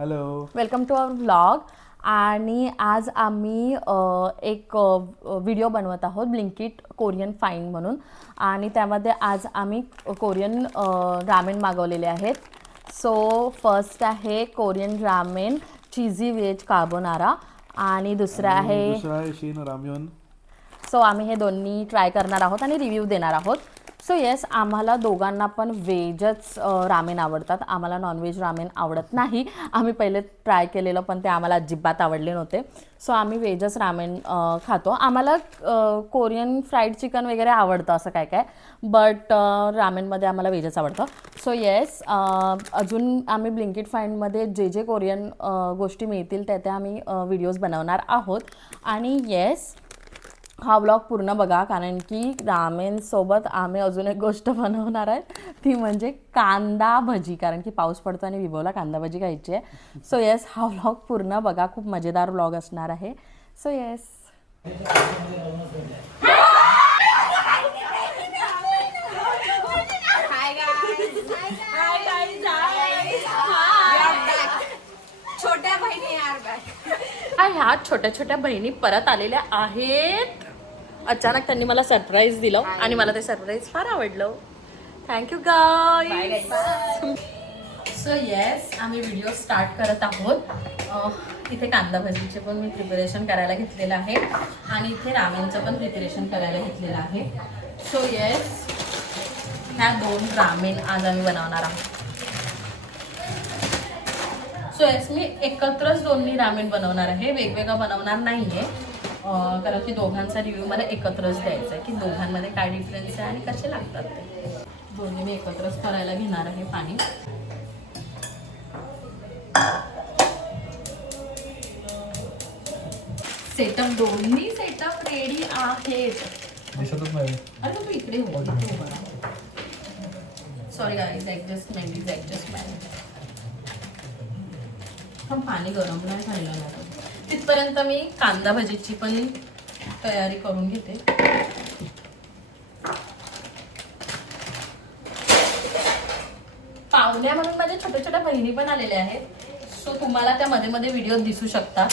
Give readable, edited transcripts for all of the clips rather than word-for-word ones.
Hello. Welcome to our vlog. आणि आज आम्ही एक व्हिडिओ बनवत आहोत ब्लिंकिट कोरियन फाईंड म्हणून. आणि त्यामध्ये आज आम्ही कोरियन रामेन मागवलेले आहेत. सो फर्स्ट आहे कोरियन रामेन चीझी व्हेज कार्बोनारा आणि दुसरा आहे शीन राम्योन. सो आम्ही हे दोन्ही ट्राय करणार आहोत आणि रिव्ह्यू देणार आहोत. सो येस, आम्हाला दोघांना पण व्हेजच रामेन आवडतात. आम्हाला नॉनव्हेज रामेन आवडत नाही. आम्ही पहिले ट्राय केलेलं पण ते आम्हाला अजिबात आवडले नव्हते. सो आम्ही व्हेजच रामेन खातो. आम्हाला कोरियन फ्राईड चिकन वगैरे आवडतं असं काय काय, बट रामेनमध्ये आम्हाला व्हेजच आवडतं. सो येस, अजून आम्ही ब्लिंकिट फाईंडमध्ये जे जे कोरियन गोष्टी मिळतील त्या आम्ही व्हिडिओज बनवणार आहोत. आणि येस, हा व्लॉग पूर्ण बघा, कारण की रामेनसोबत आम्ही अजून एक गोष्ट बनवणार आहे, ती म्हणजे कांदा भजी. कारण की पाऊस पडतो आणि विभोला कांदा भजी खायची आहे. सो येस, हा व्लॉग पूर्ण बघा, खूप मजेदार व्लॉग असणार आहे. So yes. ह्या छोट्या छोट्या बहिणी परत आलेल्या आहेत. अचानक त्यांनी मला सरप्राईज दिलं आणि मला ते सरप्राईज फार आवडलं. Thank you guys. सो येस, आम्ही व्हिडिओ स्टार्ट करत आहोत. इथे कांदा भजीचे पण मी प्रिपरेशन करायला घेतलेलं आहे आणि इथे रामेनचं पण प्रिपरेशन करायला घेतलेलं आहे. सो येस, ह्या दोन रामेन आज आम्ही बनवणार आहोत. सो येस, मी एकत्रच दोन्ही रामेन बनवणार आहे, वेगवेगळं बनवणार नाही आहे. कारण की दोघांचा रिव्ह्यू मला एकत्रच द्यायचा आहे की दोघांमध्ये काय डिफरन्स आहे आणि कसे लागतात ते. दोन्ही मी एकत्रच करायला घेणार आहे. पाणी सेटअप, दोन्ही सेटअप रेडी आहेत. दिसतच नाही. अरे तू इकडे हो, इथे हो बघा. Sorry guys, adjustment. पण पाणी गरम नाही झालेलं नाही. तिथपर्यंत मी कांदा भजीची पण तयारी करून घेते. पाहुण्या म्हणून माझ्या छोट्या छोट्या बहिणी पण आलेल्या आहेत. सो तुम्हाला त्या मध्ये मध्ये व्हिडिओ दिसू शकतात.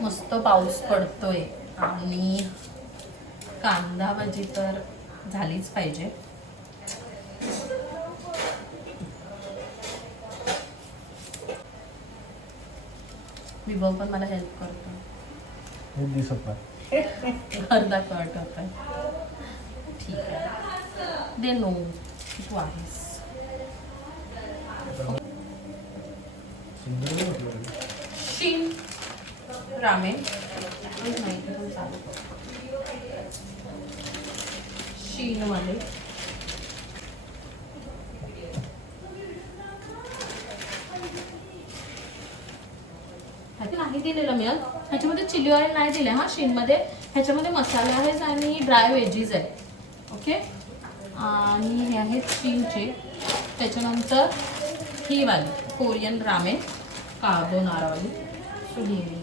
मस्त पाऊस पडतोय आणि कांदा भजी तर झालीच पाहिजे. विभव पण मला हेल्प करतो. हे दिसत नाही. अर्धा कट होता. ठीक आहे, दे नो, तू आहेस. शीन रामेन शीन मध्ये नाही दिलेलं मी. ह्याच्यामध्ये चिली ऑइल नाही दिलं हा शीनमध्ये. ह्याच्यामध्ये मसाले आहेत आणि ड्राय व्हेजीज आहेत. ओके, आणि हे आहेत शीनचे. त्याच्यानंतर ही वाली कोरियन रामेन कार्बोनारावाली सुलीली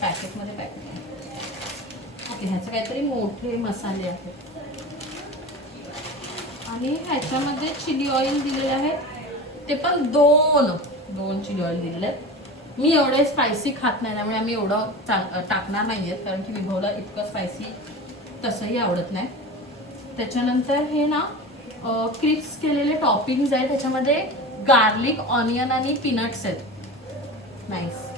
पॅकेटमध्ये पॅकेट आहे. ओके, ह्याचे काहीतरी मोठे मसाले आहेत आणि ह्याच्यामध्ये चिली ऑइल दिलेले आहे. ते पण दोन चिली ऑइल दिलेले आहेत. मी एवढे स्पायसी खात नाही, त्यामुळे आम्ही एवढं टाकणार नाही आहेत, कारण की विभवला इतकं स्पायसी तसंही आवडत नाही. त्याच्यानंतर हे ना क्रिप्स केलेले टॉपिंग्स आहेत. त्याच्यामध्ये गार्लिक, ऑनियन आणि पीनट्स आहेत. नाईस.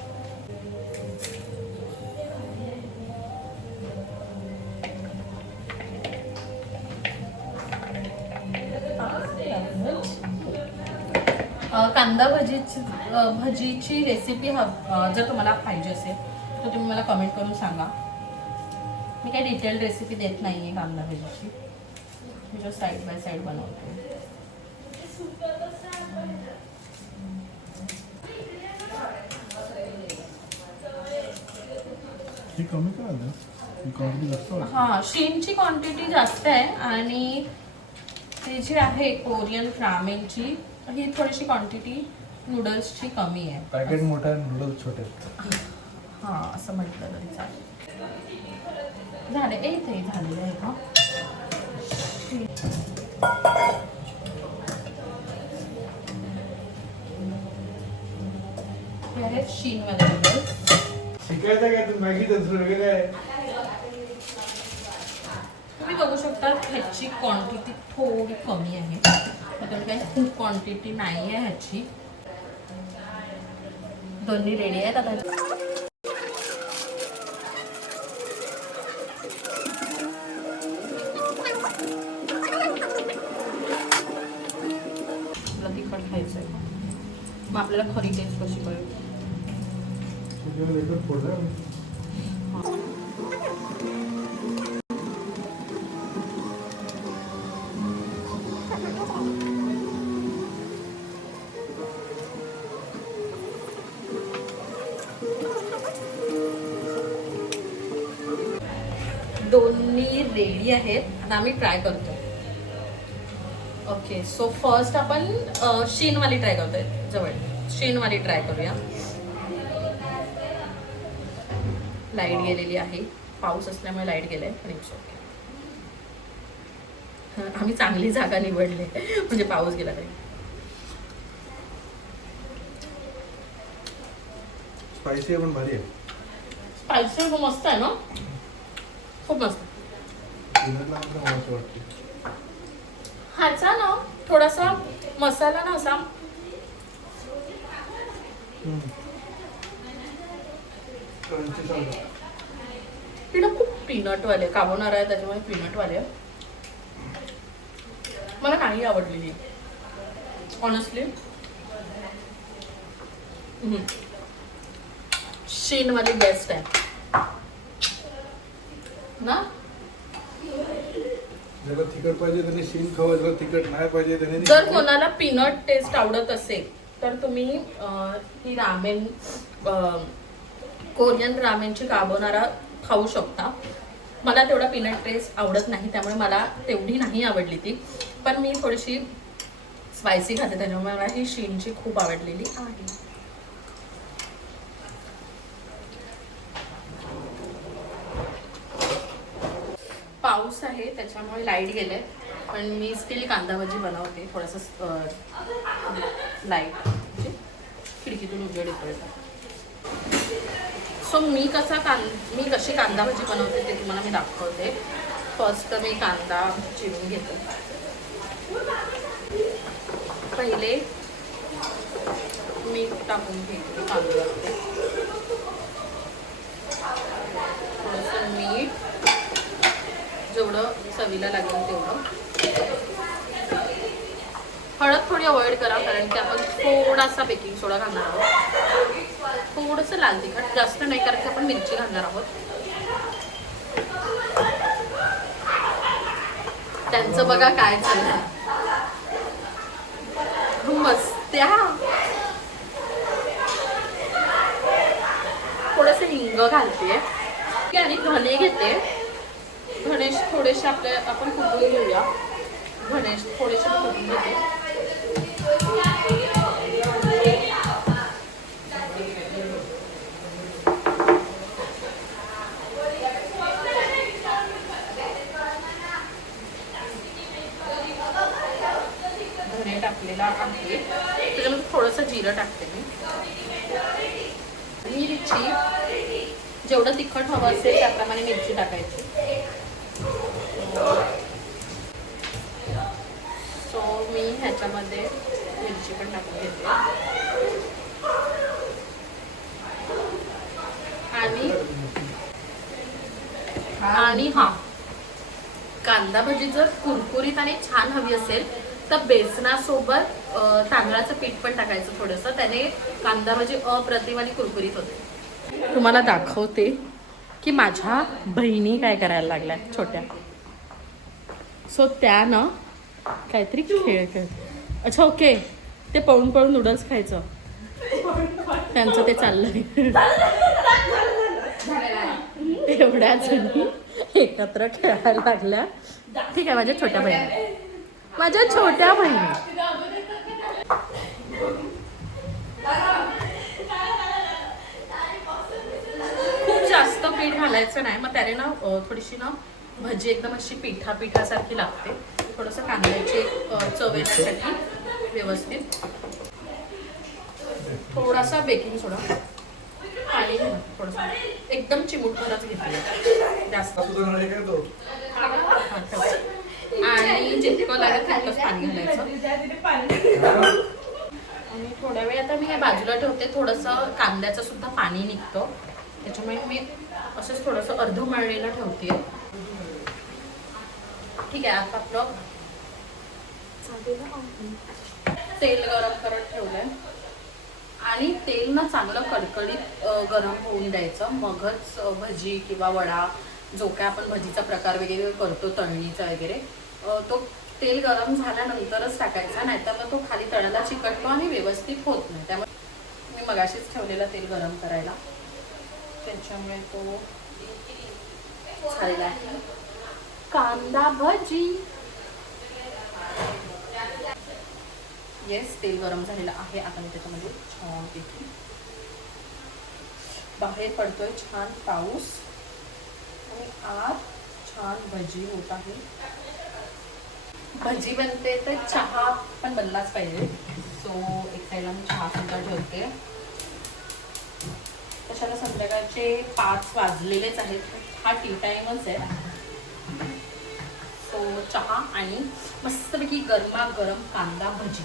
कांदा भजीची रेसिपी जर तुम्हाला पाहिजे असेल तर तुम्ही मला कमेंट करून सांगा. मी काही डिटेल रेसिपी देत नाही आहे कांदा भजीची. मी जो साईड बाय साईड बनवते. हां, शीनची क्वांटिटी जास्त आहे आणि ती जी आहे कोरियन रामेनची ही थोडीशी क्वांटिटी नूडल्सची कमी आहे. पॅकेट मोठा आहे, नूडल्स छोटे. हां, असं म्हटलं तरी चालेल. झाले इथे झालेलं आहे का? चीनवाले नूडल्स. शिकायचं काय तू मॅगी वगैरे आहे. तुम्ही बघू शकता ह्याची क्वांटिटी थोडी कमी आहे. त्यामुळे काही खूप क्वांटिटी नाही आहे ह्याची. दोन्ही रेडी आहेत आता. तिखट खायचं आहे मग आपल्याला खरी टेस्ट कशी कळेल. दोन्ही रेडी आहेत. आता आम्ही ट्राय करतो. ओके सो फर्स्ट आपण शीनवाली ट्राय करतोय. जवळ शीनवाली ट्राय करूया. लाईट गेलेली आहे. पाऊस असल्यामुळे लाईट गेलाय पण इट्स ओके. आम्ही चांगली जागा निवडली म्हणजे पाऊस गेला तरी. स्पायसी पण भारी आहे. स्पायसी खूप मस्त आहे ना. खूप मस्त. ह्याचा ना थोडासा मसाला ना असा खूप पीनटवाले काबोनारा आहे त्याच्यामुळे पीनटवाले मला नाही आवडलेली ऑनेस्टली. शीनवाली बेस्ट आहे ना. ज्याला तिखट पाहिजे त्याने शीन खावं, ज्याला तिखट नाही पाहिजे त्याने. जर कोणाला पीनट टेस्ट आवडत असेल तर तुम्ही ही रामेन कोरियन रामेनची कार्बोनारा खाऊ शकता. मला तेवढा पीनट टेस्ट आवडत नाही त्यामुळे मला तेवढी नाही आवडली ती. पण मी थोडीशी स्पायसी खाते त्याच्यामुळे मला ही शीनची खूप आवडलेली आहे. पाऊस आहे त्याच्यामुळे लाईट गेले पण मी स्टील कांदा भाजी बनवते. थोडंसं लाईट म्हणजे खिडकीतून उजेड येतोय. सो मी कशी कांदा भाजी बनवते ते तुम्हाला मी दाखवते. फर्स्ट मी कांदा चिरून घेते. पहिले मीठ टाकून घेते कांद्यामध्ये. थोडंसं मीठ जेवढं चवीला लागेल तेवढं. हळद थोडी अवॉइड करा कारण की आपण थोडासा बेकिंग सोडा घालणार आहोत. थोडंसं लाल तिखट जास्त नाही कारण की आपण मिरची घालणार आहोत. त्यांचं बघा काय चाललंय मस्त. थोडंसं हिंग घालते आणि धने घेते. गणेश थोडेसे आपण कुटून घेऊया. गणेश थोडेसे कुटून घेते. धने टाकलेला आहे त्याच्यामध्ये थोडंसं जिरं टाकते मी. मिरची जेवढं तिखट हवं असेल त्याप्रमाणे मिरची टाकायची. सो मी ह्याच्यामध्ये मिरची पण टाकून घेते. आणि हा कांदा भाजी जर कुरकुरीत आणि छान हवी असेल तर बेसनासोबत तांदळाचं पीठ पण टाकायचं थोडंसं. त्याने कांदा भाजी अप्रतिम आणि कुरकुरीत होते. तुम्हाला दाखवते की माझ्या बहिणी काय करायला लागल्या छोट्या. सो त्या ना काहीतरी खेळ खेळ. अच्छा ओके ते पळून पळून नूडल्स खायचं त्यांचं ते चाललंय. एवढ्या जणी एकत्र खेळायला लागल्या. ठीक आहे माझ्या छोट्या बहिणी. खूप जास्त पीठ घालायचं नाही मग त्याने ना थोडीशी ना भजी एकदम अशी पिठासारखी लागते. थोडंसं कांद्याची चव येण्यासाठी व्यवस्थित थोडासा बेकिंग सोडा पाणी घे थोडंसं, एकदम चिमूटभरच घेतलं जास्त. सुधारणा आहे काय तो? हा, ठेव. आणि जितकं लागेल तितकंच पाणी घालायचं. आणि थोड्या वेळ आता मी हे बाजूला ठेवते. थोडंसं कांद्याचं सुद्धा पाणी निघतं, त्याच्यामुळे मी असंच थोडंसं अर्ध मळलेलं ठेवते. ठीक आहे. आता आपलं तेल गरम करत ठेवलंय आणि तेल ना चांगलं कडकडीत गरम होऊन द्यायचं. मगच भजी किंवा वडा, जो काय आपण भजीचा प्रकार वगैरे करतो तळणीचा वगैरे, तो तेल गरम झाल्यानंतरच टाकायचा, नाहीतर मग तो खाली तळाला चिकटतो आणि व्यवस्थित होत नाही. त्यामुळे मी मगाशीच ठेवलेला तेल गरम करायला, त्याच्यामुळे तो झालेला आहे. कांदा भजी. येस, तेल गरम झालेलं आहे. आता मी त्याच्यामध्ये छान पैकी, बाहेर पडतोय छान पाऊस आणि आत छान भजी होत आहे. भजी बनते तर चहा पण बनलाच पाहिजे. सो एक साईडला मी चहा सुद्धा ठेवते. तशाला संध्याकाळचे 5 वाजलेलेच आहेत. हा टी टाईमच आहे. सो चहा आणि मस्तपैकी गरमागरम कांदा भजी.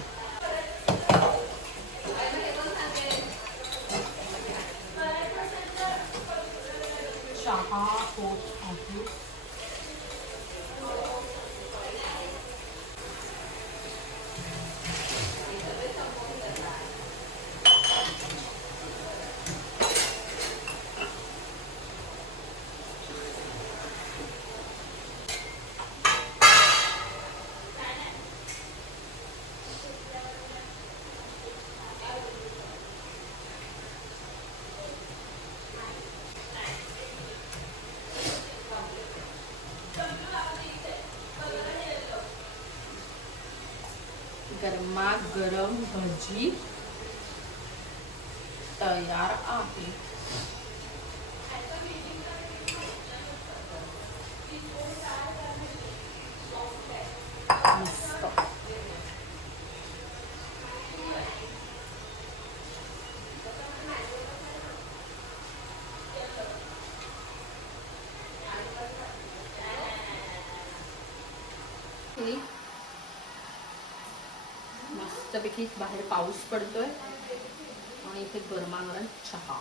चहा होत आहे. गरमागरम भजी तयार आहे. मस्त. मस्तपैकी बाहेर पाऊस पडतोय आणि इथे गरमागरम चहा.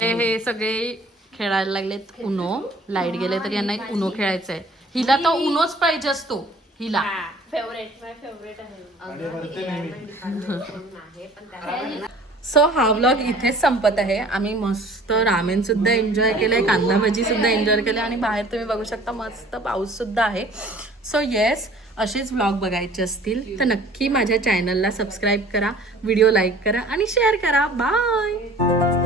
हे सगळे खेळायला लागलेत उनो. लाईट गेले तर यांना उनो खेळायचंय. हिला तर उनोच पाहिजे असतो. हिला फेवरेट आहे. आणि भरते नेहमी. सो हा व्लॉग इथेच संपत आहे. आम्ही मस्त रामेन सुद्धा एन्जॉय केलंय, कांदा भजी सुद्धा एन्जॉय केले आणि बाहेर तुम्ही बघू शकता मस्त पाऊस सुद्धा आहे. सो येस, असेच व्लॉग बघायचे असतील तर नक्की माझ्या चॅनलला सबस्क्राईब करा, व्हिडिओ लाईक करा आणि शेअर करा. बाय.